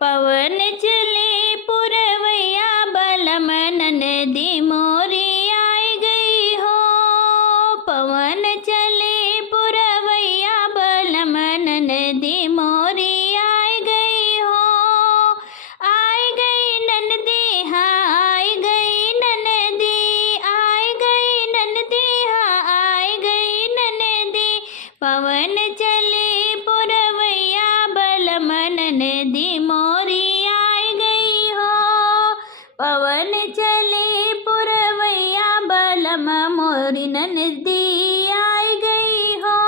पवन चले पुरवैया बलम ननदी मोरी आई गई हो। पवन चले पुरवैया बलम ननदी मोरी आई गई हो। आई गई ननदी हाँ आई गई ननदी, आई गई ननदी हाँ आई गई ननदी। पवन चले पुरवैया बलम ननदी मोरी आई गई हो। पवन चले पुरवैया बलम मोरी ननदी आई गई हो।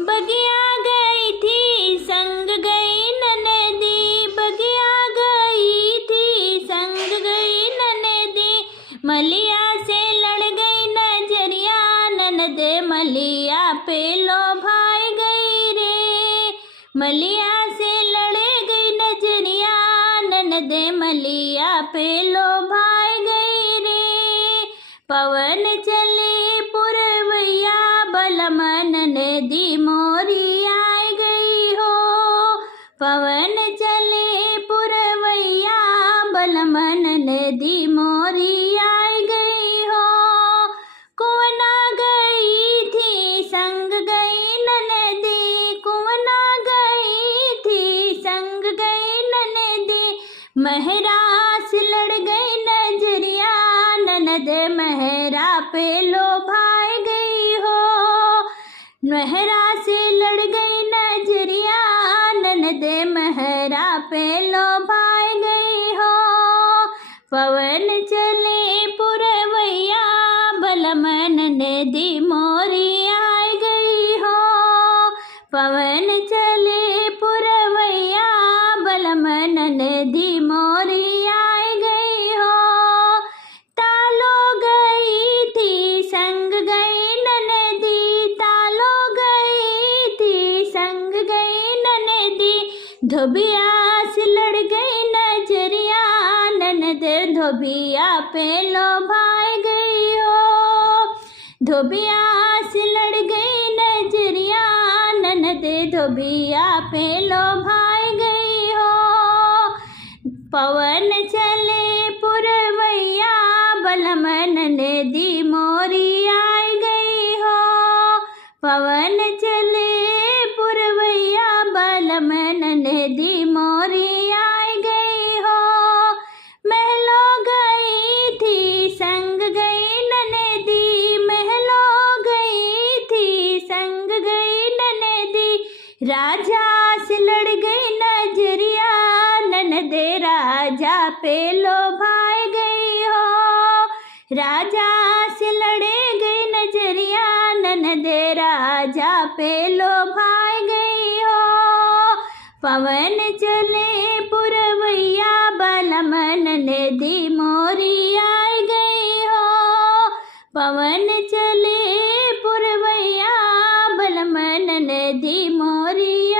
बगिया गई थी संग गई ननदी, बगिया गई थी संग गई ननदी। मलिया से लड़ गई नजरिया ननद मलिया पे लो भाई गई रे। मलिया से लड़ गई नजरिया ननद मलिया पे लो भाई गई रे। पवन चले पुरवैया बलम ननदी मोरी आई गई हो। पवन चले पुरवैया बलम ननदी मोरी आई गई हो। कुवना गई थी संग गई ननदी, कुवना गई थी संग गई ननदी। महरा से लड़ गई नजरिया ननद महरा पे लो भाई गई हो। महरा से लड़ गई नजरिया ननद महरा पे लो भाई गई हो। पवन चले पुरवैया बलम ननदी मोरी आई गई हो। पवन चले पुरवैया बलम ननदी मोरी आई गई हो। तालो गई थी संग गई ननदी, तालो गई थी संग गई ननदी। धोबिया से लड़ गई नजरिया ननद धोबिया पे लो भाई गई हो। धोबिया से लड़ गई नजरिया ननद धोबिया पे लो भाई गई हो। पवन चले पुरवैया बलम ननदी मोरी आई गई हो। पवन चले पुरवैया बलम ननदी मोरी आई गई हो। महलो गई थी संग गई ननदी, महलो गई थी संग गई ननदी। राजा से लड़ गई नजरिया ननद राजा पे लो भाई गई हो। राजा से लड़े गई नजरिया ननद राजा पे लो भाई गई हो। पवन चले पुरवैया बलम ननदी मोरी आई गई हो। पवन चले पुरवैया बलम ननदी मोरी